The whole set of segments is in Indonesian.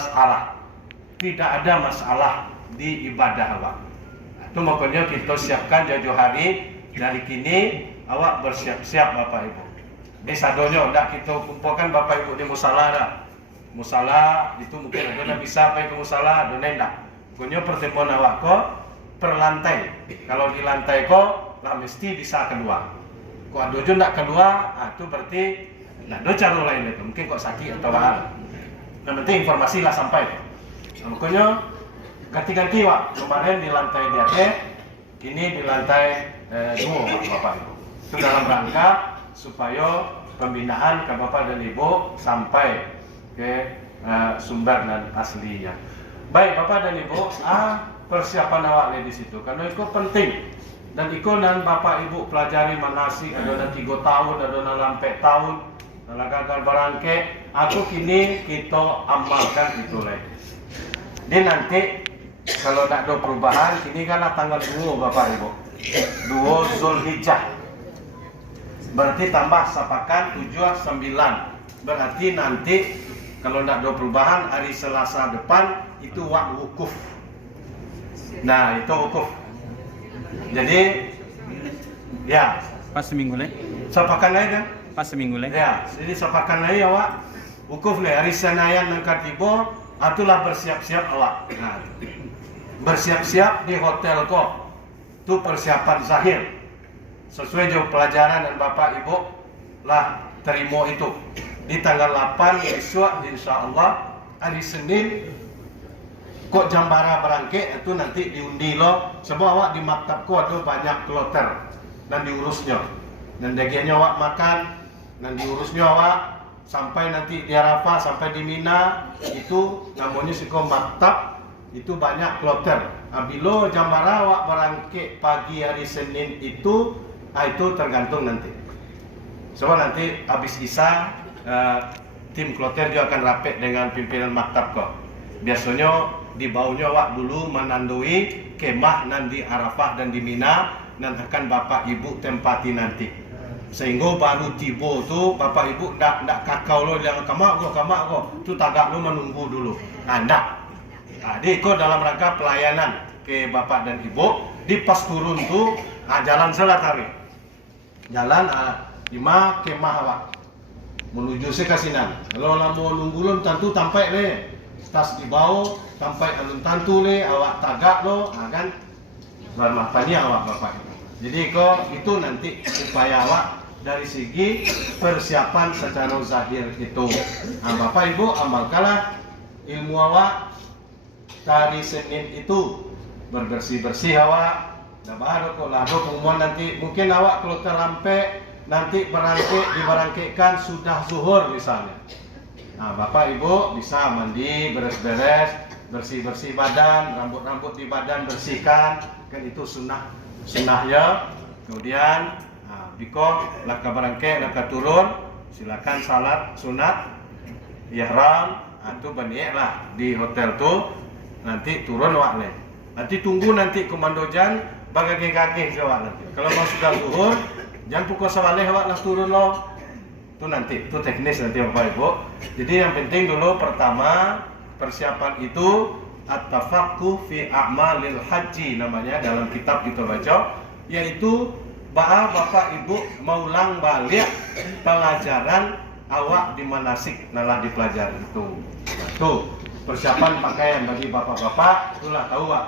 masalah. Tidak ada masalah di ibadah awak. Itu makanya kita siapkan jauh hari dari kini awak bersiap-siap Bapak Ibu. Di sadonyo ndak kita kumpulkan Bapak Ibu di musala dah. Musala itu mungkin ada bisa pergi ke musala, ada ndak. Pokoknya pertemuan awak kok per lantai. Kalau di lantai kok lah mesti bisa keluar. Kok ada jo ndak keluar, itu berarti nah ada cara lain itu. Mungkin kok sakit atau apa. Yang penting informasi lah sampai. Nah, pokoknya ganti-ganti Wak. Kemarin di lantai di atas, kini di lantai 2 Bapak Ibu. Itu dalam rangka supaya pembinaan ke Bapak dan Ibu sampai ke sumber dan aslinya. Baik Bapak dan Ibu, persiapan awak di situ karena itu penting. Dan ikut dan Bapak Ibu pelajari manasik ada 3 tahun, ada lampai tahun, dalam gagal barangke. Aku kini kita amalkan itu lagi. Jadi nanti kalau tak ada perubahan, kini kan tanggal 2 Bapak Ibu, 2 Zulhijjah. Berarti tambah sapakan 7 9. Berarti nanti kalau tidak ada perubahan hari Selasa depan itu wukuf. Nah itu wukuf. Jadi ya Pas seminggu lagi. sapakan lagi kan? Pas seminggu lagi. Ya, jadi sapakan lagi awak wukuf nih hari Senayan nangkat tiba, atulah bersiap-siap awak. Nah, bersiap-siap di hotel kok. Itu persiapan zahir. Sesuai jauh pelajaran dan Bapak Ibu lah terima itu di tanggal 8 besok insya Allah hari Senin kok jambara berangke itu nanti diundi loh sebab awak di maktabku ada banyak kloter dan diurusnya dan bagiannya awak makan dan diurusnya awak sampai nanti di Arafah sampai di Mina itu namanya siko maktab itu banyak kloter. Bila jambara awak berangke pagi hari Senin itu tergantung nanti. Sebab nanti habis Isya tim kloter juga akan rapet dengan pimpinan maktab kok. Biasanya di bawahnya awak dulu menandui kemah nanti Arafah dan di Mina dan akan Bapak Ibu tempati nanti. Sehingga baru tiba tu Bapak Ibu ndak kakau lo yang kamak kok. Tu tagak lo menunggu dulu. Ndak. Jadi kok dalam rangka pelayanan ke Bapak dan Ibu di pas turun tu jalan selatari. Jalan 5 kemah awak menuju sekasinan. Kalau mau nunggu lo tentu sampai le tas di bawah sampai alun tantu le awak tagak lo kan bermakanya awak Bapak Ibu. Jadi kok itu nanti upaya awak dari segi persiapan secara zahir itu. Nah, Bapak Ibu amalkanlah ilmu awak dari Senin itu bersih-bersih awak. Dah baru kok lah pengumuman nanti mungkin awak kalau terampe nanti diberangkitkan sudah zuhur misalnya. Nah, Bapak Ibu bisa mandi, beres-beres, bersih-bersih badan, rambut-rambut di badan bersihkan, kan itu sunnahnya. Kemudian, biko laka berangkit, laka turun, silakan salat sunat, ihram, itu baniak lah di hotel tuh, nanti turun awak le. Nanti tunggu nanti komando jan, bagai kaki jawab nanti. Kalau mau sudah zuhur, jangan pukul sawaleh awak lah turun lo. Itu nanti, itu teknis nanti Bapak Ibu. Jadi yang penting dulu pertama persiapan itu at-tafaqquh fi a'malil haji namanya dalam kitab kita baca, yaitu bahwa Bapak Ibu mengulang balik pelajaran awak di manasik nalah dipelajari itu. Tuh persiapan pakaian bagi bapak-bapak itulah tahu Pak.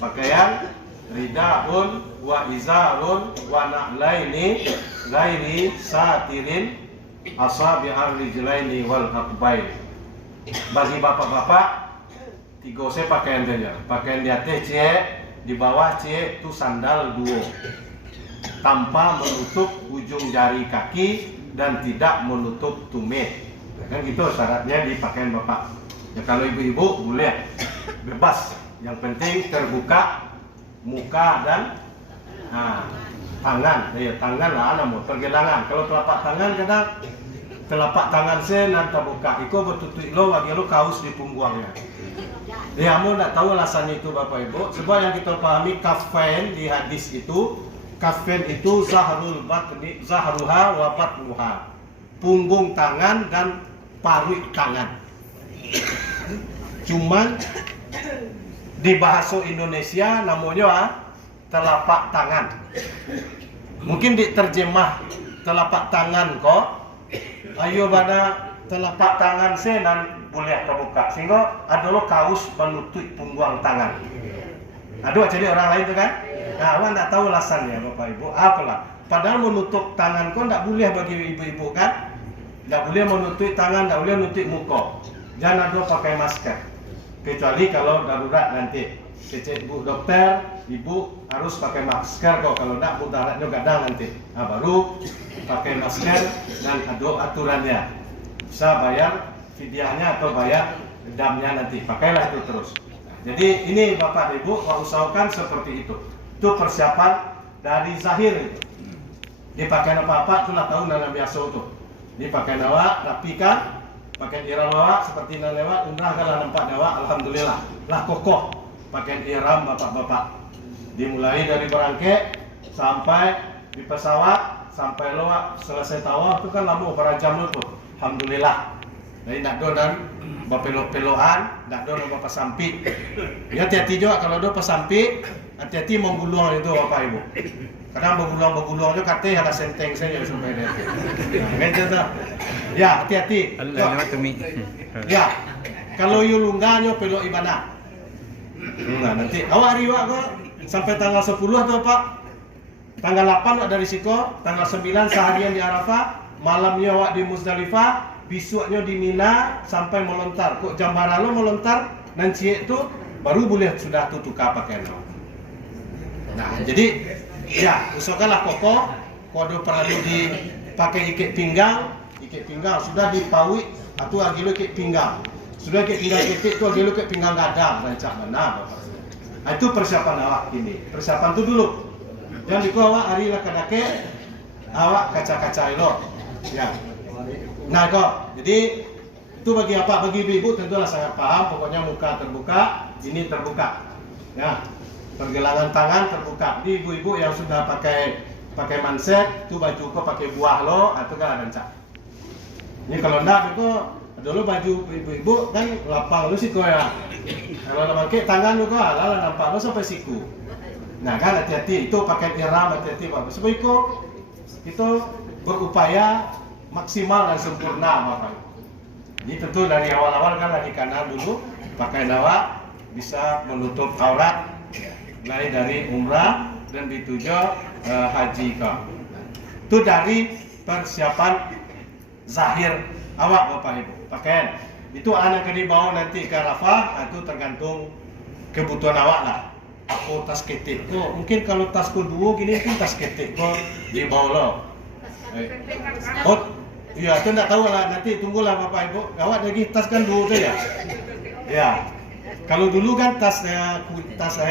Pakaian ridaun wa izarun wa na'laini ghairi satirin asabi'ar rijlaini wal aqbain. Bagi bapak-bapak tiga saya pakaian saja. Pakaian di atas cie, di bawah cie itu sandal 2 tanpa menutup ujung jari kaki dan tidak menutup tumit. Kan gitu syaratnya di pakaian bapak. Ya kalau ibu-ibu boleh bebas. Yang penting terbuka muka dan tangan. Ya tangan lah namun pergelangan. Kalau telapak tangan kadang telapak tangan saya nanti buka. Iko betutuk lo bagi lo kaos di punggungnya. Ya kamu tidak tahu alasannya itu Bapak Ibu. Sebab yang kita pahami kafain di hadis itu, kafain itu zahrul batni, zahruha wa batnuha. Punggung tangan dan paruh tangan. Cuman di bahasa Indonesia namanya telapak tangan. Mungkin diterjemah telapak tangan kok. Ayo pada telapak tangan saya dan boleh terbuka. Sehingga ada lo kaus menutup punggung tangan. Aduh, jadi orang lain tu kan? Nah, awak tak tahu alasannya Bapak Ibu. Apalah. Padahal menutup tangan kau tak boleh bagi ibu-ibu kan? Tak boleh menutup tangan, tak boleh menutup muka. Jangan ada pakai masker. Kecuali kalau darurat nanti. Kecik ibu dokter, ibu harus pakai masker kok. Kalau tak mudaratnya kadang nanti. Nah, baru pakai masker dan ada aturannya. Bisa bayar fidyahnya atau bayar damnya nanti. Pakailah itu terus. Jadi ini Bapak Ibu usahakan seperti itu. Itu persiapan dari zahir itu. Dipakai apa-apa itulah tahu nana biasa itu. Dipakai awak rapikan, pakai ihram awak seperti nana lewat umrah kalau nampak awak alhamdulillah lah kokoh. Pakai ihram bapak-bapak. Dimulai dari berangke sampai di pesawat sampai lo selesai tawaf itu kan lama berjam itu. Alhamdulillah. Jadi nak do dan bapelok-pelokan, nak do bapak sampi. Ya hati-hati juga kalau do pasampi, hati-hati menggulung itu Bapak Ibu. Kadang bergulung juga katanya ada senteng saja sampai dia. Nah, gitu tuh. Ya hati-hati. Ya kalau you lunggahnya pelok ibadah. Nah nanti awak riwak kok sampai tanggal 10 tuh Pak. Tanggal 8 dari Siko, tanggal 9 seharian di Arafah, malamnya awak di Muzdalifah, besoknya di Mina sampai melontar. Kok jam lo melontar nanti itu baru boleh sudah tukar pakaian. Nah jadi ya usahakanlah kokoh. Kode perlu dipakai ikat pinggang sudah dipaui atau agilo ikat pinggang. Sudah ikat pinggang ketik itu agilo ikat pinggang gadang rancak mana Bapak. Nah, itu persiapan awak ini. Persiapan itu dulu. Jangan diko awak hari lah kadake awak kaca-kaca lo. Ya. Nah kok, jadi itu bagi apa? Bagi ibu-ibu tentulah sangat paham. Pokoknya muka terbuka, ini terbuka. Ya, pergelangan tangan terbuka. Di ibu-ibu yang sudah pakai manset, itu baju kok pakai buah lo, atau kan ada. Ini kalau enggak itu dulu baju ibu-ibu kan lapang lu siku ya. Kalau pakai tangan lu kok ala nampak lu sampai siku. Nah kan hati-hati itu pakai ihram hati-hati Bapak. Sebab itu berupaya maksimal dan sempurna Bapak. Jadi tentu dari awal-awal kan lagi kanan dulu pakai nawa bisa menutup aurat mulai dari umrah dan dituju haji kok. Itu dari persiapan zahir awak Bapak Ibu. Pakaian itu anak yang dibawa nanti ke Arafah itu tergantung kebutuhan awak lah. Aku tas ketik kok mungkin kalau tas kedua gini mungkin tas ketik kok dibawa lo. Oh iya itu enggak tahu lah nanti tunggulah Bapak Ibu. Awak lagi tas kan dua tu ya. Ya. Kalau dulu kan tas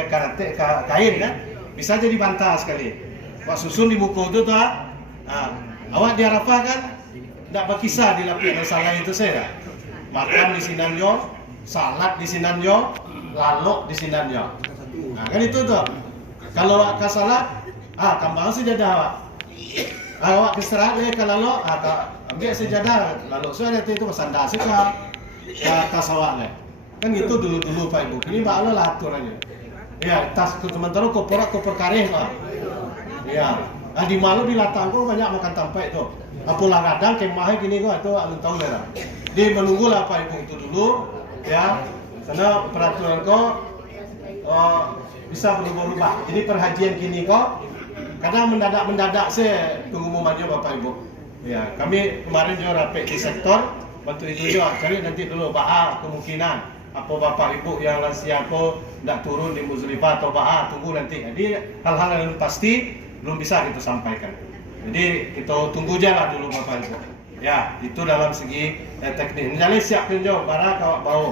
karate kain kan bisa jadi bantal sekali. Pak susun di buku itu tuh. Awak di Arafah kan tidak berkisah di lapis salah itu saya. Makan di sinanyo, salat di sinanyo, lalok di sinanyo. Nah kan itu tuh. Kalau awak ke salat, kambang sejadah awak. Awak istirahat deh kalau lo, ambil sejadah, lalu saya itu bersandar sih ke tas awak deh. Kan gitu dulu Pak Ibu. Ini Mbak lo lah aturannya. Ya tas sementara koper kareh Pak. Ya. Di malu di latang kok banyak makan tampai itu. Apalah kadang kemahnya gini kok itu alun tahun merah. Dia menunggulah Pak Ibu itu dulu ya. Karena peraturan kok bisa berubah-ubah. Jadi perhajian gini kok kadang mendadak saya pengumumannya Bapak Ibu. Ya, kami kemarin juga rapat di sektor bantu itu juga cari nanti dulu kemungkinan apa Bapak Ibu yang lansia apa tidak turun di Muzdalifah atau tunggu nanti. Jadi hal-hal yang pasti belum bisa kita sampaikan. Jadi kita tunggu aja lah dulu Bapak Ibu. Ya, itu dalam segi teknik. Jadi siapkan jauh barang awak bawa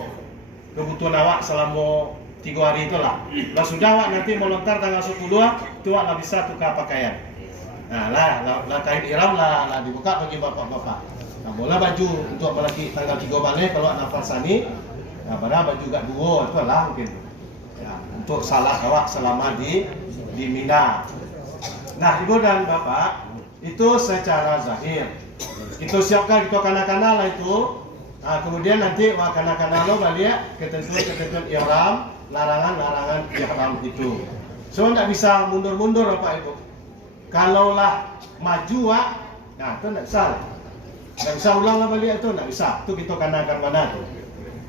kebutuhan awak selama 3 hari itulah. Lah sudah awak nanti melontar tanggal 10 itu awak bisa tukar pakaian. Nah lah kain ihram lah dibuka bagi bapak-bapak. Nah boleh baju untuk melaki tanggal 3 balik kalau nafas sani. Nah pada baju gak dua itu lah mungkin. Ya, untuk salah awak selama di Mina. Nah ibu dan bapak itu secara zahir. Itu siapkan kita kanak-kanak lah itu. Kemudian nanti kanak-kanak lo balik ketentuan ihram, larangan ihram itu. So tidak bisa mundur-mundur Bapak Ibu. Kalaulah maju nah itu tidak bisa. Tidak bisa ulang balik itu, tidak bisa. Itu kita kanakan mana tuh.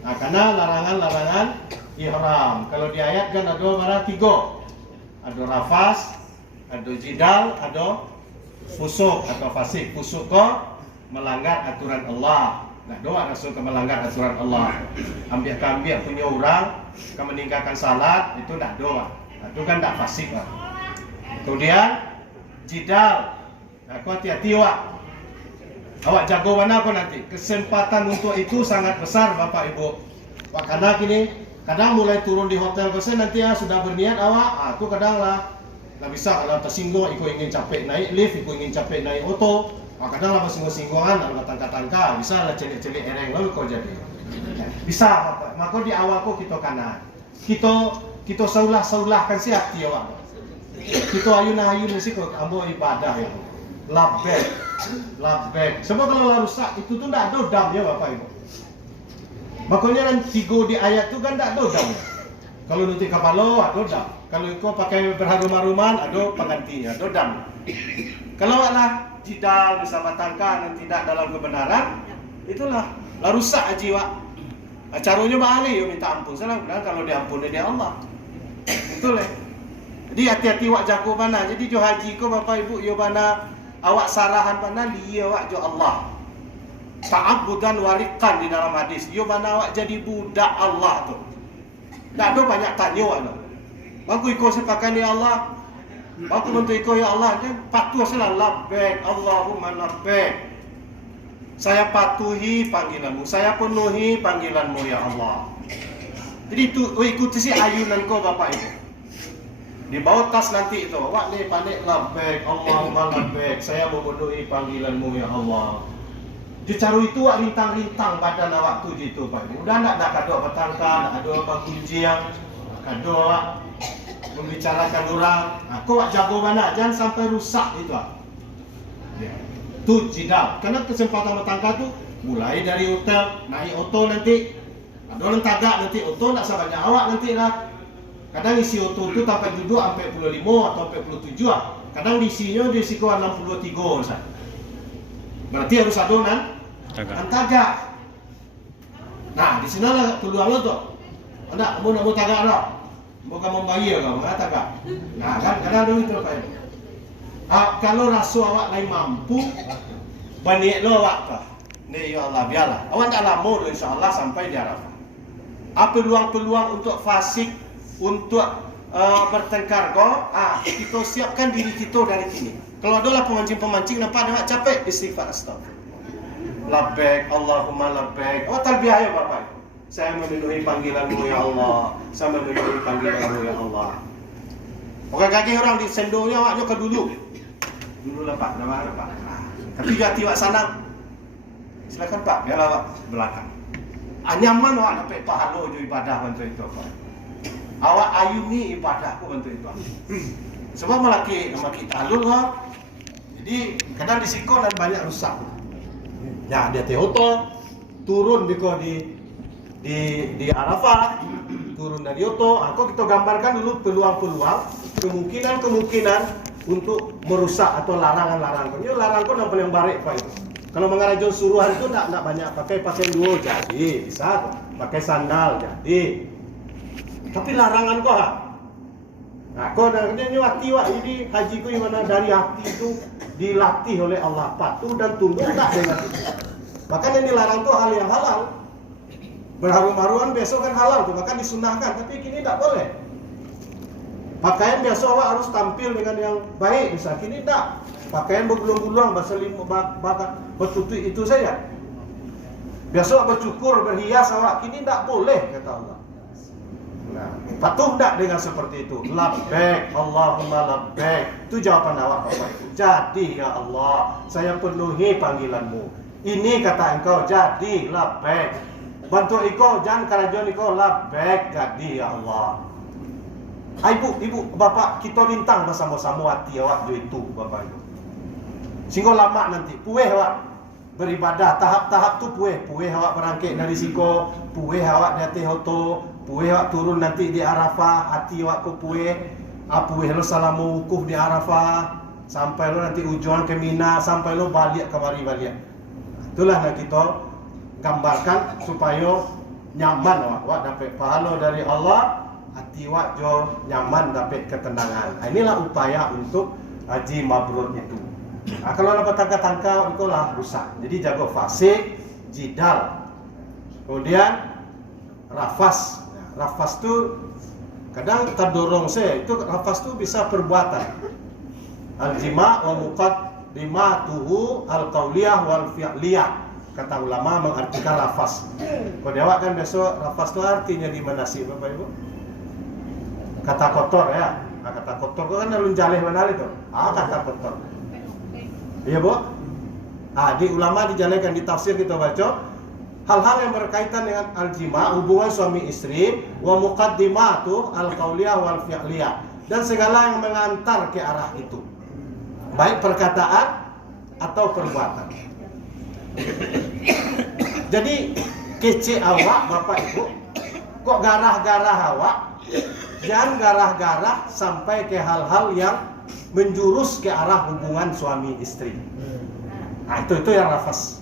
Nah, karena larangan ihram. Kalau di ayat kan ada mana 3. Ada rafas, ada jidal, ada fusuk atau fasik. Fusuk melanggar aturan Allah. Nah, doa Rasul ke melanggar aturan Allah. Ambil punya orang, ke meninggalkan salat, itu tidak doa. Nah, itu kan tidak fasik lah. Kemudian jidal. Nah, aku hati-hati awak jago mana aku nanti. Kesempatan untuk itu sangat besar Bapak Ibu. Karena gini, kadang mulai turun di hotel kesen nanti sudah berniat awak, itu kadang lah nggak bisa kalau tersinggung, ikut ingin capek naik lift, ikut ingin capek naik oto. Kadang lah singgung-singgungan, kalau tangka-tangka, bisa lah celik-celik ereng lalu kau jadi. Bisa Bapak. Maka di awal kau kita kanan. Kita saulah-saulahkan si hati awak. Kita ayun-ayun mesti kau ambil ibadah ya. Labbaik. Sebab kalau rusak itu tuh tidak ada dam ya Bapak Ibu. Makanya kan 3 di ayat itu kan tidak ada dam. Kalau nanti kapalo ada dam. Kalau kau pakai berharum-haruman ada penggantinya, ada dam. Kalau lah jidal bersama tangka dan tidak dalam kebenaran, itulah rusak jiwa. Caranya balik minta ampun. Salah kalau diampuni dia Allah. Itulah. Jadi hati-hati jago mana. Jadi jo haji ko Bapak Ibu yo mana awak sarahan mana dia jo Allah. Ta'abbudan wariqan di dalam hadis. Yo mana awak jadi budak Allah tuh. Tak ada banyak tanya awak. Aku ikut sepakan ya Allah. Aku bantu ikut ya Allah. Kan patuh salah labbaik Allahumma labbaik. Saya patuhi panggilanmu, saya penuhi panggilanmu ya Allah. Jadi itu ikuti si ayunan kau Bapak Ibu. Di bawah tas nanti itu, awak ni pandai labbaik Allahumma labbaik. Saya memenuhi panggilanmu ya Allah. Dicaru itu awak rintang-rintang badan awak tu gitu Pak Ibu. Udah nak kado petangkan, ada apa kunjian, kado awak membicarakan orang. Aku awak jago mana, jangan sampai rusak itu. Ya. Tu jidal. Karena kesempatan bertangka tu mulai dari hotel, naik oto nanti. Ada orang tagak nanti oto tak sebanyak awak nanti lah. Kadang isi oto tu sampai duduk sampai 45 atau 47 lah. Kadang isinya di siku 63 Ustaz. Berarti harus adonan tagak. Nah, di sana lah peluang lo tu. Anda mau tagak tak? Mau kamu bayar kau, mana tagak? Nah, kan kadang ada itu Pak. Kalau rasu awak lain mampu, baniak lo awak kah? Ni ya Allah biarlah. Awak tak lama tu insya-Allah sampai di Arafah. Apa peluang-peluang untuk fasik, untuk bertengkar kau? Kita siapkan diri kita dari sini. Kalau adalah pemancing-pemancing nampak awak capek, istighfar astagfirullah. Labbaik Allahumma labbaik. Awak talbiyah ya Bapak. Saya memenuhi panggilanmu ya Allah. Saya memenuhi panggilanmu ya Allah. Orang kaki orang di sendoknya awaknya ke dulu lah Pak, nama ada Pak. Tapi jati awak sana. Silakan Pak, biarlah awak belakang. Nyaman awak dapat pahala jo ibadah bantu itu Pak. Awak ayuni ibadahku bantu itu. Sebab melaki nama kita alul jadi kadang risiko dan banyak rusak. Ya dia teoto turun di Arafah, turun dari oto. Aku kita gambarkan dulu peluang-peluang, kemungkinan untuk merusak atau larangan-larangan. Ini larangan yang paling baik Pak itu. Kalau mengarajon suruhan itu tak banyak pakai duo jadi bisa pakai sandal jadi. Tapi larangan kok Nah, kau ini hati ini hajiku yang mana dari hati itu dilatih oleh Allah patuh dan tunduk tak dengan itu. Maka yang dilarang itu hal yang halal. Berharum-haruman besok kan halal tuh, bahkan disunahkan. Tapi kini tak boleh. Pakaian biasa awak harus tampil dengan yang baik, bisa kini tak. Pakaian bergulung-gulung, bertutup itu saja. Biasa bercukur, berhias awak, kini tak boleh kata Allah. Nah, patuh tak dengan seperti itu. Labbaik Allahumma labbaik. Itu jawaban awak Bapak Ibu. Jadi ya Allah, saya penuhi panggilanmu. Ini kata engkau, jadi labbaik. Bantu iko, jangan kerajon iko labbaik, jadi ya Allah. Ibu, bapak kita rintang bersama-sama hati awak jo itu Bapak Ibu. Sehingga lama nanti pueh awak. beribadah tahap-tahap tu pueh awak berangkit dari Siko, pueh awak di atas hoto, pueh awak turun nanti di Arafah, hati awak ku pueh lo salamu wukuf di Arafah, sampai lo nanti ujuan ke Mina, sampai lo balik kemari balik. Itulah yang kita gambarkan supaya nyaman awak dapat pahala dari Allah, hati awak jo nyaman dapat ketenangan. Inilah upaya untuk haji mabrur itu. Nah, kalau dapat tangka-tangka itu lah rusak. Jadi jago fasik, jidal, kemudian rafas. Rafas tu kadang terdorong itu rafas tu bisa perbuatan. Al-jima' wa muqaddimatuhu al-qauliyah wal fi'liyah. Kata ulama mengartikan rafas. Kalau dia kan besok rafas tu artinya di mana sih Bapak Ibu? Kata kotor ya. Nah, kata kotor kan alun jaleh mana itu? Kata kotor. Iya Bu? Di ulama dijalankan di tafsir kita baca hal-hal yang berkaitan dengan al-jima, hubungan suami istri, wa muqaddimatu al-qauliyah wal fi'liyah, dan segala yang mengantar ke arah itu, baik perkataan atau perbuatan. Jadi kece awak Bapak Ibu, kok garah-garah awak, jangan garah-garah sampai ke hal-hal yang menjurus ke arah hubungan suami istri. Nah itu yang rafas.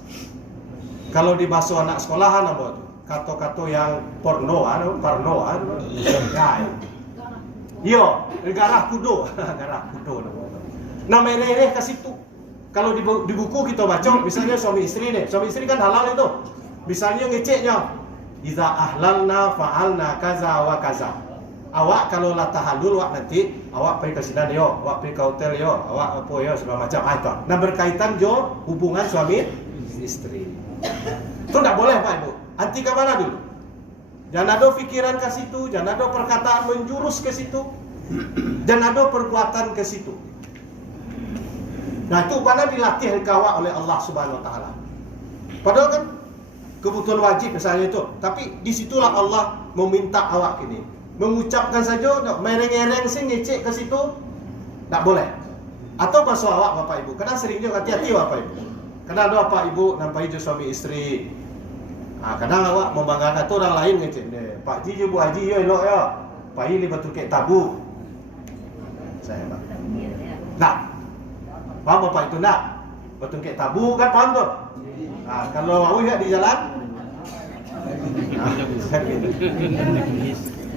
Kalau di bahasa anak sekolahan apa tuh? Kata-kata yang porno, yo, garah kudo, garah kudo. Nah mereh ke situ. Kalau di buku kita baca, misalnya suami istri nih, suami istri kan halal itu. Misalnya ngeceknya, iza ahlalna fa'alna kaza wa kaza. Awak kalau lah tahallul awak nanti awak pergi ke sini yo, awak pergi ke hotel yo, awak apa yo segala macam itu. Nah berkaitan jo hubungan suami istri. Itu tidak boleh Pak Ibu. Anti ke mana dulu? Jangan ada pikiran ke situ, jangan ada perkataan menjurus ke situ, jangan ada perbuatan ke situ. Nah itu mana dilatih awak oleh Allah Subhanahu Wa Taala. Padahal kan kebutuhan wajib misalnya itu, tapi disitulah Allah meminta awak ini. Mengucapkan saja, mereng-ereng sih ngecek ke situ, tak boleh. Atau bahasa awak Bapak Ibu, kadang seringnya hati-hati Bapak Ibu. Kadang ada Bapak Ibu nampai je suami istri. Kadang awak membanggakan tu orang lain ngecek deh. Pak Ji je Bu Haji yo elok yo. Pak ini betul kek tabu. Saya Pak. Nah, paham Bapak itu nak? Betul kek tabu kan paham tu? Kalau awak di jalan,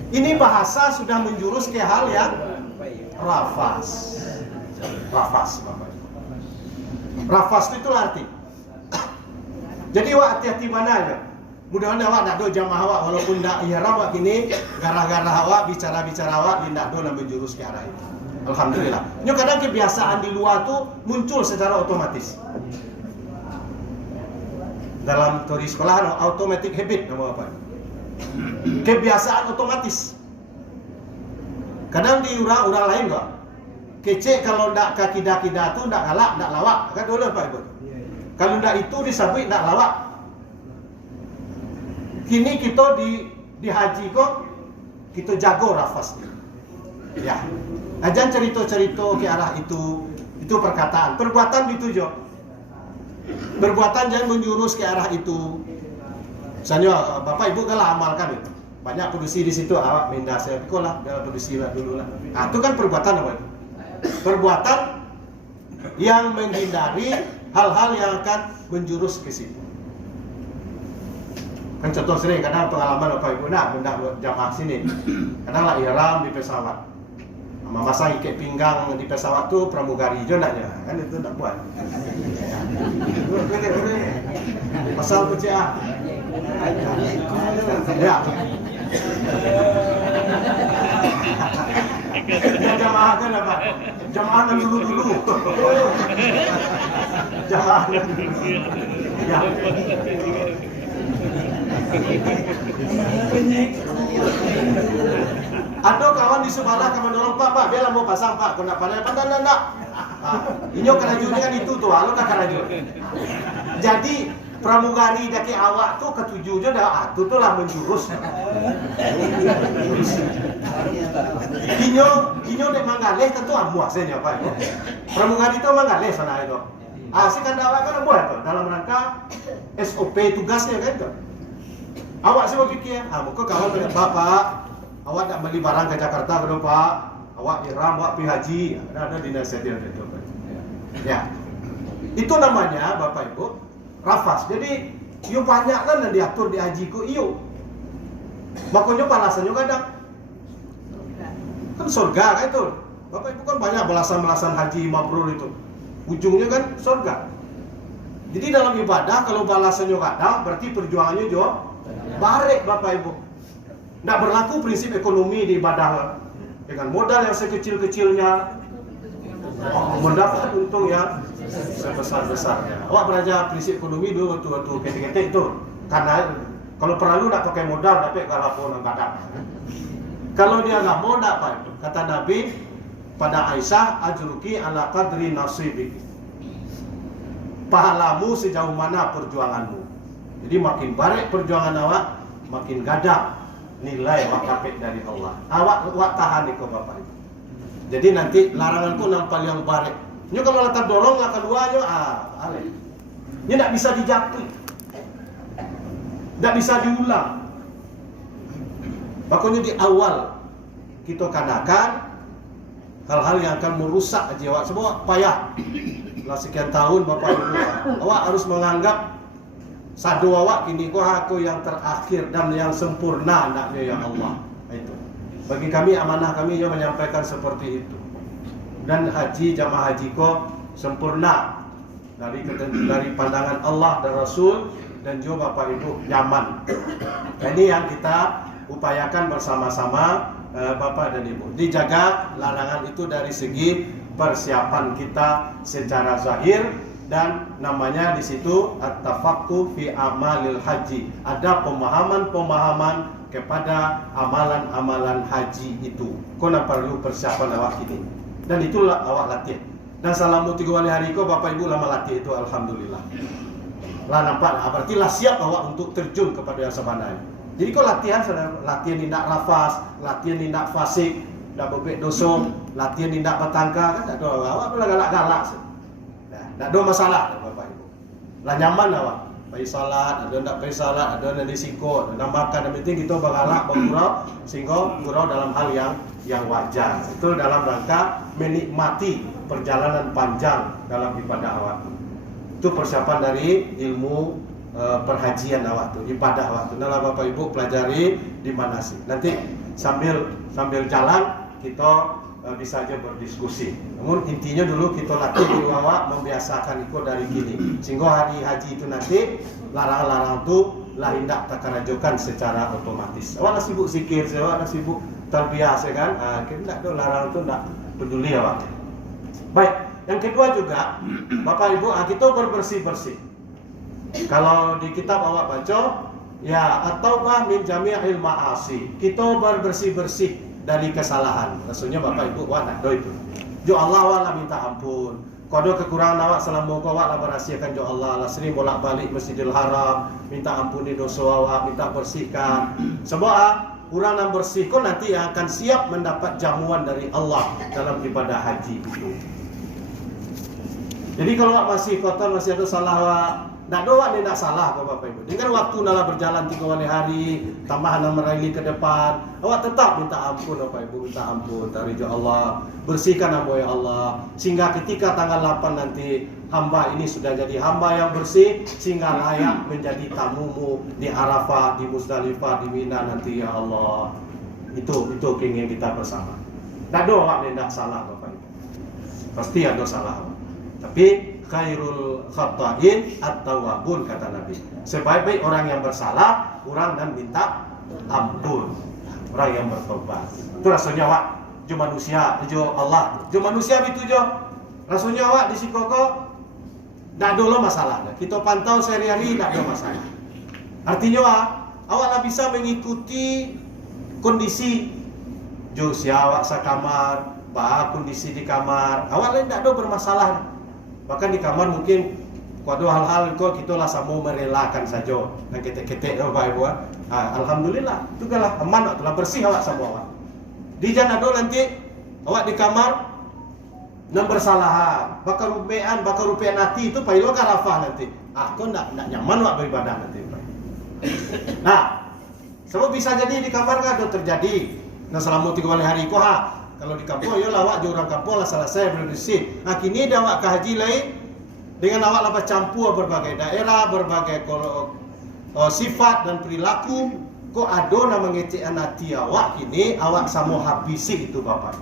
ini bahasa sudah menjurus ke hal yang rafas. Rafas, Bapak. Rafas itu arti. Jadi awak hati-hati mana aja. Mudah-mudahan awak nak do jamaah awak walaupun tak ihram awak kini garah-garah awak bicara-bicara awak tidak do nak menjurus ke arah itu. Alhamdulillah. Nyo kadang kebiasaan di luar tu muncul secara otomatis. Dalam teori sekolah automatic habit nama apa? Kebiasaan otomatis. Kadang di orang lain kok kecek kalau ndak kaki-kida tu ndak galak, ndak lawak, kan dulu Pak Ibu. Kalau ndak itu disabit ndak lawak. Kini kita di haji kok kita jago rafas. Ya. Ajan cerita-cerita ke arah itu perkataan, perbuatan itu jo. Perbuatan jangan menjurus ke arah itu. Misalnya Bapak Ibu kalau amalkan itu. Banyak produksi di situ awak minda saya pikir lah produksi lah dulu lah. Itu kan perbuatan apa itu? Perbuatan yang menghindari hal-hal yang akan menjurus ke situ. Kan contoh sering kadang pengalaman Bapak Ibu nak hendak jamaah sini. Kadang lah ihram di pesawat. Memasang ikat pinggang di pesawat tu pramugari je naknya. Kan itu tak buat. Pasal pecah. Ya. Jamaah kan apa? Jamaah kan dulu. Jamaah kan dulu. Ya. Ada kawan di sebelah kawan dorong Pak, dia lah mau pasang Pak, kena pandai enggak. Inyo kerajunnya kan itu tuh, lo tak kerajun. Jadi pramugari daki awak tuh ketujuhnya dah tuh lah menjurus. Inyo dek manggaleh tentu amuasnya Pak. Pramugari itu manggaleh sana itu. Si kanda awak kan buat tuh dalam rangka SOP tugasnya kan tuh. Awak sih berpikir, muka kawan banyak bapak, awak nak beli barang ke Jakarta belum pak? Awak ihram, awak pergi haji, ada dinasihatin itu. Ya, itu namanya bapak ibu rafas. Jadi, you banyak kan yang diatur di haji ku iyo. Makanya balasannya kadang kan surga kan itu. Bapak ibu kan banyak balasan haji mabrur itu. Ujungnya kan surga. Jadi dalam ibadah kalau balasannya kadang berarti perjuangannya juga barek bapak ibu. Tidak berlaku prinsip ekonomi di ibadah dengan modal yang sekecil-kecilnya mendapat untung yang sebesar-besarnya. Awak belajar prinsip ekonomi dulu waktu ketik-ketik itu. Karena kalau perlu nak pakai modal dapat galapon yang kadang. Kalau dia nggak mau dapat, kata Nabi pada Aisyah, ajruki ala qadri nasibik. Pahalamu sejauh mana perjuanganmu. Jadi makin baik perjuangan awak, makin gadah nilai awak dapat dari Allah. Awak tahan itu bapak ibu. Jadi nanti larangan pun nampal yang baik. Ini kalau latar dorong lah keduanya, aleh. Ini tidak bisa dijatuhi, tidak bisa diulang. Makanya di awal kita katakan hal-hal yang akan merusak jiwa semua payah. Setelah sekian tahun bapak ibu, awak harus menganggap sadu awak kini aku yang terakhir dan yang sempurna naknya ya Allah. Itu. Bagi kami amanah kami juga menyampaikan seperti itu. Dan haji jamaah haji ko sempurna dari pandangan Allah dan Rasul dan juga bapak ibu nyaman. Ini yang kita upayakan bersama-sama bapak dan ibu. Dijaga larangan itu dari segi persiapan kita secara zahir dan namanya di situ at-tafaqquh fi amalil haji. Ada pemahaman-pemahaman kepada amalan-amalan haji itu. Kau nak perlu persiapan awak ini. Dan itulah awak latihan. Dan selama 3 hari kau bapak ibu lama latih itu alhamdulillah. Lah nampak, berarti lah siap awak untuk terjun kepada yang sebenarnya. Jadi kau latihan tindak lafaz, latihan tindak fasik, tidak bebek dosong, latihan tindak bertangka, kan tak ada awak pula galak-galak. Tak ada masalah bapak ibu. Lah nyaman awak. Pergi salat, ada tidak pergi salat, ada yang disiko, ada makan, yang penting kita bergalak, bergurau, sehingga gurau dalam hal yang wajar. Itu dalam rangka menikmati perjalanan panjang dalam ibadah awak. Itu persiapan dari ilmu perhajian awak tu, ibadah awak tu. Nah bapak ibu pelajari di mana sih. Nanti sambil jalan kita bisa aja berdiskusi. Namun intinya dulu kita latih dulu awak membiasakan ikut dari gini. Sehingga hari haji itu nanti larang-larang tu lah hendak takarajokan secara otomatis. Awak nak sibuk zikir, awak nak sibuk tarbiyah kan? Kita tak larang tu tak peduli awak. Baik, yang kedua juga bapak ibu kita berbersih-bersih. Kalau di kitab awak baca ya at-taubah min jami'il ma'asi. Kita berbersih-bersih dari kesalahan. Maksudnya bapak ibu wah nak do itu. Jo Allah wala minta ampun. Kalau kekurangan awak selama kau awak lah berahsiakan jo Allah lah sering bolak-balik Masjidil Haram, minta ampuni dosa awak, minta bersihkan. Sebab orang yang bersih kau nanti akan siap mendapat jamuan dari Allah dalam ibadah haji itu. Jadi kalau awak masih kotor, masih ada salah awak, tak doa ni tak salah bapak ibu. Dengan waktu nala berjalan 3 hari, tambah 6 hari ke depan, awak tetap minta ampun bapak ibu, minta ampun dari Allah, bersihkan hamba ya Allah, sehingga ketika tanggal 8 nanti hamba ini sudah jadi hamba yang bersih, sehingga layak menjadi tamumu di Arafah, di Muzdalifah, di Mina nanti ya Allah. Itu keinginan kita bersama. Tak doa ni tak salah bapak ibu. Pasti ada salah. Tapi khairul khata'in at-tawwabun kata Nabi. Sebaik-baik orang yang bersalah, orang dan minta ampun. Orang yang bertobat. Itu rasanya awak jo manusia, jo Allah. Jo manusia itu jo. Rasanya awak di sikoko dak ada masalah. Kita pantau sehari-hari dak ada masalah. Artinya awak lah bisa mengikuti kondisi jo si awak sakamar, bah kondisi di kamar. Awak lain dak ada bermasalah. Bahkan di kamar mungkin kalau hal-hal itu kita lah sama merelakan saja. Dan ketek-ketek bapak ibu. Alhamdulillah. Itu lah aman, telah bersih awak sama awak. Di janado nanti awak di kamar Nan bersalah, bakar rupiah nanti itu pailo karafah nanti. Kau nak nyaman wak beribadah nanti. Nah, sebab bisa jadi di kamar kan ada terjadi. Nah selama 3 hari kau kalau di kampung ya lawak je orang kampung lah selesai berdisi. Kini dia awak ke haji lain dengan awak lepas campur berbagai daerah, berbagai sifat dan perilaku. Kok ada nak mengecek hati awak kini awak sama habisi itu bapak.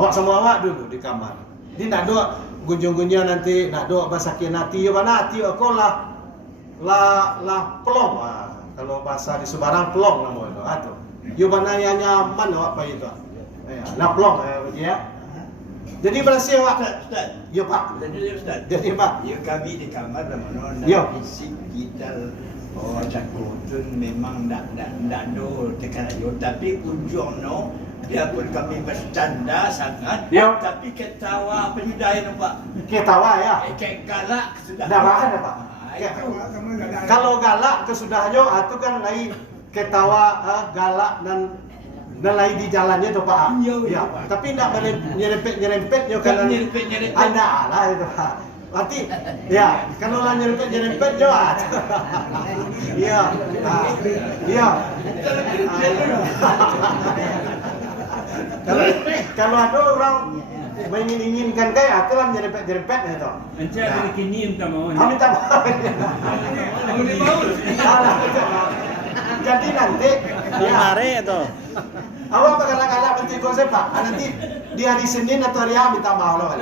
Awak sama awak dulu di kamar. Dia nak doa gunjung-gunjung nanti nak doa basakin hati ya mana hati aku lah pelong. Kalau bahasa di Semarang pelong nama itu. Atau yo mana yang nyaman awak apa itu. Lah pelong ya. Jadi berhasil awak. Ustaz. Ya Pak. Ustaz. Jadi Pak. Ya kami di kamar mana Ya. fisik kita cakutun memang tak do tekan ayo tapi ujungnya biarpun kami bercanda sangat Ya. tapi ketawa penyudahin Pak. Ketawa ya. Kayak galak sudah. Dah makan ya Pak. Kalau galak kesudahannya itu kan lain ketawa galak dan lain di jalannya tuh Pak. Iya, Ya. Pak. Tapi nak nyerempet yo kan Nyerempet. ada lah itu Pak. Berarti ya kalau lah nyerempet yo. Iya. Iya. Kalau ada orang menginginkan kayak itu lah nyerempet itu. Encik ada kini minta mau. Minta maaf. Salah. Jadi nanti Mari itu. awak galak-galak nanti kau Pak. Nanti di hari Senin atau hari Ahad minta maaf lah.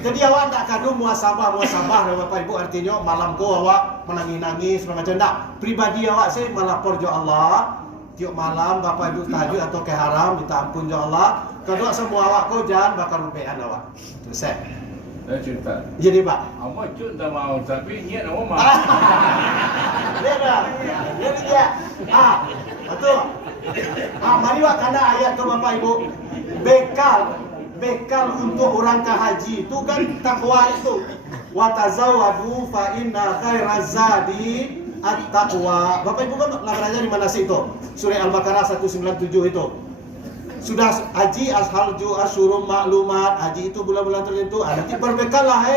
Jadi awak tak kadu muasabah Bapak Ibu artinya malam kau awak menangis macam tak. Pribadi awak saya melapor jo Allah. Tiap malam Bapak Ibu tahajud atau ke haram minta ampun jo Allah. Kedua semua awak kau jangan bakar rupiah awak. Selesai. Saya cerita. Jadi Pak. Awak cun tak mau tapi niat awak mau. Lihat dah. Lihat dia. Betul. Mari wak karena ayat tu Bapak Ibu. Bekal untuk orang ke haji itu kan takwa itu. Wa tazawwadu fa inna khairaz zadi at-taqwa. Bapak Ibu kan lah belajar di mana sih itu? Surah Al-Baqarah 197 itu. Sudah haji ashalju asyurum maklumat, haji itu bulan-bulan tertentu. Nanti berbekal lah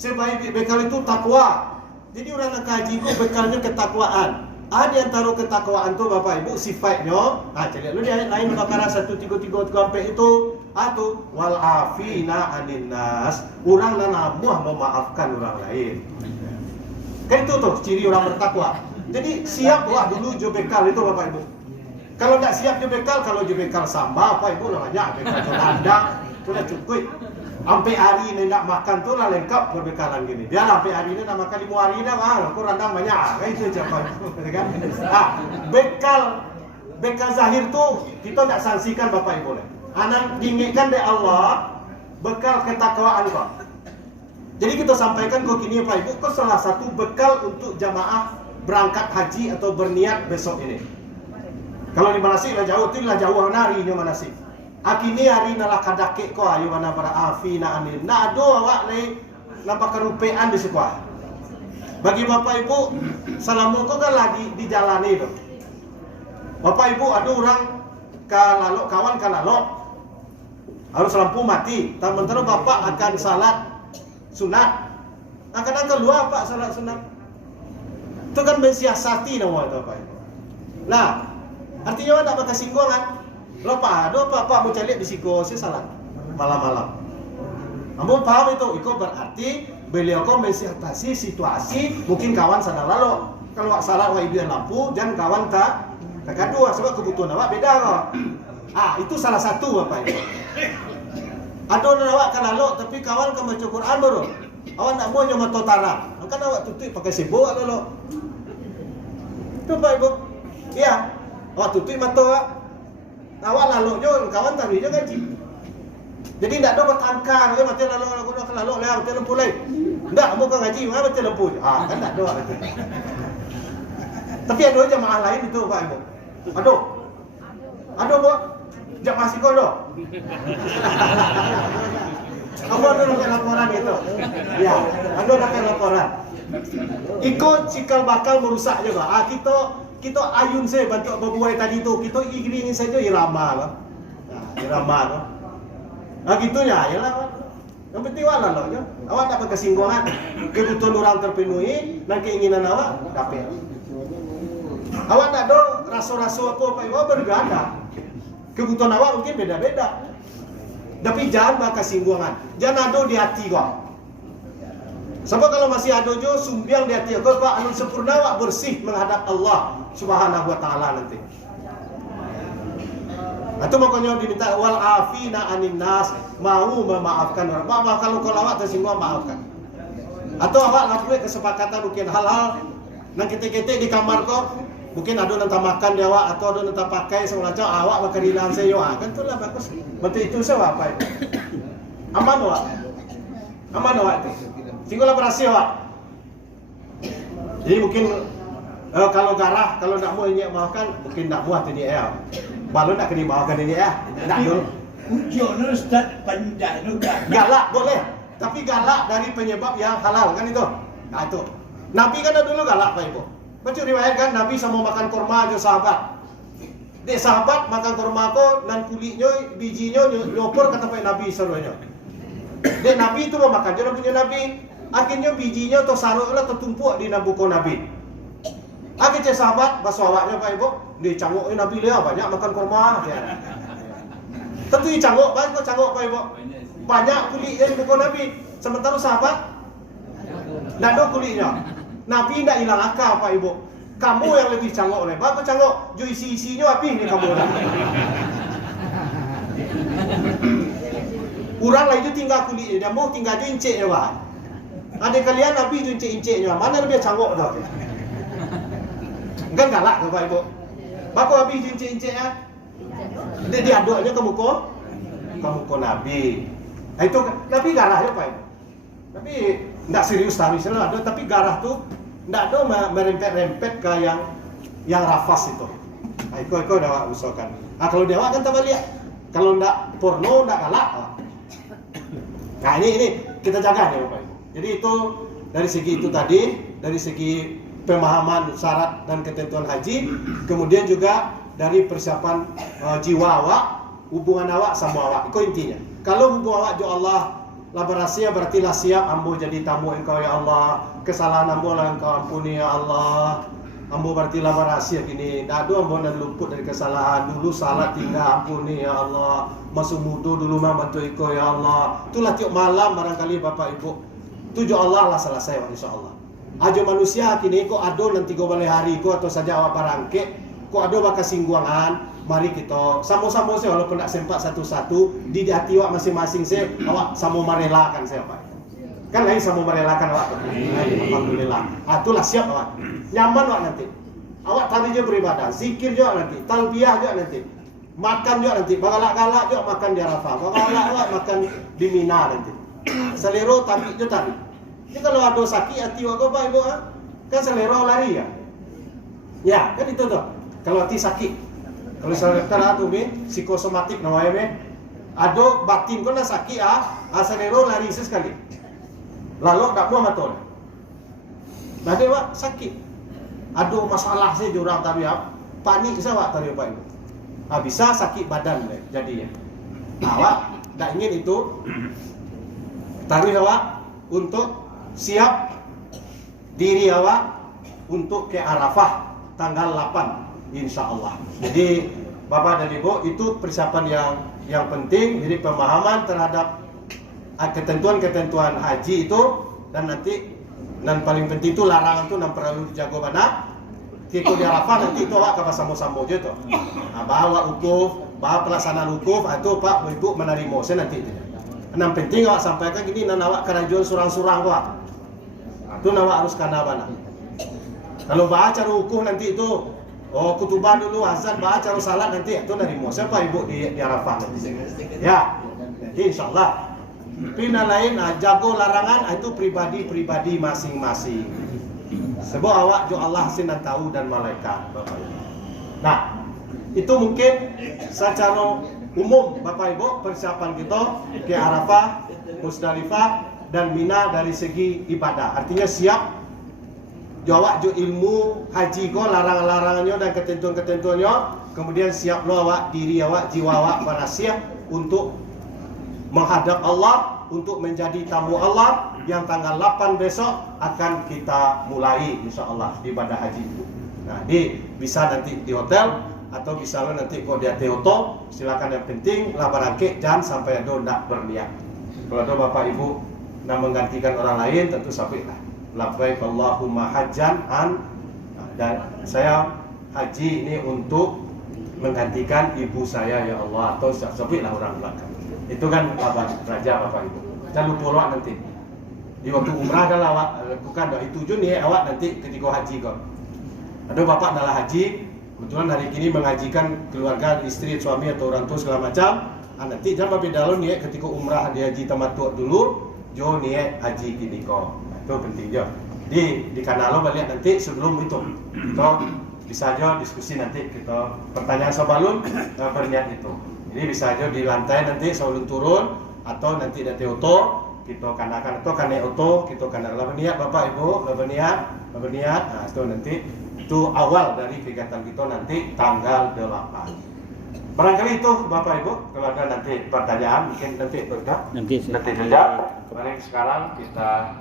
sebaik bekal itu takwa. Jadi orang nak haji itu bekalnya ketakwaan. Ada yang taruh ketakwaan tu Bapak Ibu sifatnya. Cari dulu di ayat lain Al-Baqarah 133 itu atau wal afina anin nas. Orang namuah memaafkan orang lain. Kan itu tuh ciri orang bertakwa. Jadi siap wah dulu jo bekal itu Bapak Ibu. Kalau tak siap je bekal, kalau je bekal sama Bapak Ibu namanya bekal celana, tu dah cukup. Sampai hari ini nak makan tu lah lengkap berbekalan gini. Dia sampai hari ini nak makan 5 hari dah, aku rendang banyak. Kan itu siapa kan? Bekal zahir tu kita tak sanksikan Bapak Ibu. Anak diingatkan dari Allah bekal ketakwaan kau. Jadi kita sampaikan kau kini Bapak Ibu, kau salah satu bekal untuk jamaah berangkat haji atau berniat besok ini. Kalau di manasik lah jauh, tu lah jauh nari ni manasik. Akini hari nala kadake ko ayo mana para afina anin. Na ado awak ni nampak kerupean di sekolah. Bagi Bapak Ibu, salamu ko kan lagi di jalan itu. Bapak Ibu ada orang kalalok kawan kalalok harus lampu mati. Sementara Bapak akan salat sunat. Akan keluar Pak salat sunat. Itu kan mensiasati nama itu Bapak Ibu. Nah, artinya tak pakai singgungan. Lo Pak mau calik di siko si salat malam-malam. Kamu paham itu? Itu berarti beliau kau mensiasati situasi mungkin kawan sana lalu. Kalau salat wa ibu yang lampu dan kawan tak kedua sebab kebutuhan awak beda kok. Itu salah satu Bapak Ibu. Ada orang awak kan lalu tapi kawan ke baca Quran baru. Awak nak mau nyoba totara. Kan awak tutup pakai sibuk lalu. Itu Bapak Ibu. Iya. Awak tutup mata awak lalu je kawan tadi je gaji. Jadi tidak ada bertangkar je mati lalu mati lampu lain. Enggak, kamu kan gaji, mati lampu. Kan tak ada. Tapi ada jemaah lain itu Pak Ibu. Aduh Bu. Jemaah siko do. Kamu ada laporan gitu. Ya, ada laporan. Ikut cikal bakal merusak juga. Kita ayun saya bantu berbuai tadi tu. Kita ingin saja irama lah. Irama lah. gitunya ayolah. Yang penting awak laloknya. Awak tak berkesinggungan. Kebutuhan orang terpenuhi dan keinginan awak dapat. Awak tak ada raso-raso apa awak berbeda. Kebutuhan awak mungkin beda-beda. Tapi jangan berkesinggungan. Jangan ada di hati kau. Sebab kalau masih ada jo sumbiang di hati kau, Pak anu sempurna awak bersih menghadap Allah Subhanahu wa taala nanti. Atau makanya diminta wal afina anin nas, mau memaafkan orang. Maaf kalau awak tersinggung maafkan. Atau awak lakukan kesepakatan mungkin hal-hal nang kita-kita di kamar kau mungkin ada nanti makan dia awak atau ada nanti pakai semacam awak bakal hilang saya kan itulah bagus. Betul itu saya apa itu? Aman awak itu. Singgulah berhasil awak. Jadi mungkin kalau garah, kalau nak mau ini maafkan, mungkin nak muat ini Balu nak kena maafkan ini nak dulu. Ujian Ustaz pandai juga. Galak boleh, tapi galak dari penyebab yang halal kan itu. Nah itu. Nabi kan dulu galak Pak Ibu. Baca riwayat kan Nabi sama makan kurma aja sahabat. Dek sahabat makan kurma ko dan kulitnya, bijinya nyopor kata Pak Nabi serunya. Dek Nabi itu mau makan je punya Nabi. Akhirnya bijinya atau saruklah tertumpuk di nabuko Nabi. Akhirnya sahabat bahasa awaknya Pak Ibu, dia canguk Nabi dia banyak makan kurma. Tentu canguk, banyak canguk Pak Ibu. Banyak kulitnya di buku Nabi. Sementara sahabat tidak ada kulitnya. Nabi tidak hilang akal Pak Ibu. Kamu yang lebih canguk oleh bagus canguk. Jo isi-isinya habis ni kamu dah. Kurang lagi tinggal kulitnya. Dia mau tinggal jo inciknya Pak. Ada kalian Nabi jo incik-inciknya. Mana lebih canguk tu? Kan galak tu Pak Ibu. Bapak habis jo incik-inciknya. Dia diaduknya ke muka Nabi. Nah, itu Nabi garah ya Pak Ibu. Tapi tidak serius selalu ada, tapi garah tu tidak ada merempet-rempet ke yang rafas itu. Nah, ikut dah usahakan. Nah, kalau dia kan tak balik. Kalau tidak porno, tidak galak. Nah, ini kita jaga ya Bapak Ibu. Jadi itu dari segi itu tadi, dari segi pemahaman syarat dan ketentuan haji, kemudian juga dari persiapan jiwa awak, hubungan awak sama awak. Itu intinya. Kalau hubungan awak jo Allah lah berhasil, berarti lah siap ambo jadi tamu engkau ya Allah. Kesalahan ambo lah engkau ampuni ya Allah. Ambo berarti lah berhasil gini. Dadu ambo dan luput dari kesalahan. Dulu salah tinggal ampuni ya Allah. Masuk mudu dulu mah bantu engkau ya Allah. Itulah tiap malam barangkali Bapak Ibu. Tujuh Allah lah selesai insya-Allah. Ajo manusia kini kok ado nanti go balik hari ko atau saja awak barangke kok ado bakal singgungan. Mari kita sama-sama saya walaupun tak sempat satu-satu di hati awak masing-masing saya awak sama merelakan saya Pak. Kan lain sama merelakan awak. Alhamdulillah. Itulah siap awak. Nyaman awak nanti. Awak tadi je beribadah, zikir juga nanti, talbiyah juga nanti. Makan juga nanti, bagalak-galak juga makan di Arafah. Bagalak awak makan di Mina nanti. Selero tapi je tadi. Ini kalau ada sakit hati awak Bapak Ibu kan selero lari ya. Ya, kan itu tuh. Kalau hati sakit kalau saya kata tu psikosomatik namanya ada batin kau nak sakit asalero lari sekali. Lalu tak mau matol. Nanti awak sakit. Ada masalah saya jurang tadi panik saya awak tadi Pak Ibu. Bisa sakit badan jadinya. Awak tak ingin itu. Taruh awak untuk siap diri awak untuk ke Arafah tanggal 8. Insya Allah. Jadi Bapak dan Ibu itu persiapan yang penting. Jadi pemahaman terhadap ketentuan-ketentuan haji itu dan paling penting itu larangan itu yang perlu dijaga mana. Kiko di Arafah nanti itu awak kapan sama-sama je tu. Bawa ukuf, bawa pelaksanaan ukuf itu Pak Ibu menerima saya nanti itu. Yang penting awak sampaikan gini dan awak kerajaan surang-surang awak. Itu awak harus kana mana. Kalau baca ukuf nanti itu kutubah dulu azan baca salat nanti itu dari siapa Ibu di Arafah ya insyaallah. Pina lain jago larangan itu pribadi masing-masing. Sebab awak jo Allah sinan tahu dan malaikat Bapak Ibu. Nah, itu mungkin secara umum Bapak Ibu persiapan kita ke Arafah, Musdalifah dan Mina dari segi ibadah. Artinya siap jawab jo ilmu haji ko larangan-larangannya dan ketentuan-ketentuannya, kemudian siap lo awak diri awak jiwa awak berhasil untuk menghadap Allah untuk menjadi tamu Allah yang tanggal 8 besok akan kita mulai insyaallah ibadah haji itu. Nah, bisa nanti di hotel atau bisa lo nanti kok dia teoto, silakan, yang penting lah barangke jangan sampai ada ndak berniat. Kalau ada bapak ibu nak menggantikan orang lain tentu sampailah labbaik Allahumma hajjan an, dan saya haji ini untuk menggantikan ibu saya ya Allah, atau sampailah orang belakang. Itu kan bapak raja bapak ibu. Jangan lupa awak nanti di waktu umrah adalah awak lakukan doa itu tujuan ya awak nanti ketika haji kok. Ada bapak adalah haji, kebetulan hari ini mengajikan keluarga, istri, suami atau orang tua segala macam. Nanti jangan bapak dalon niat ketika umrah di haji tamattu dulu, jo niat haji kini kok. Itu penting jo. Di kanal lo balik nanti sebelum itu. Kita bisa aja diskusi nanti kita pertanyaan sebelum berniat itu. Ini bisa aja di lantai nanti sebelum turun atau nanti dari auto kita kanakan atau kane auto kita kanakan berniat bapak ibu berniat. Nah itu nanti itu awal dari kegiatan kita nanti tanggal 8. Barangkali itu bapak ibu, kalau ada nanti pertanyaan mungkin nanti berkat nanti saja. Mari sekarang kita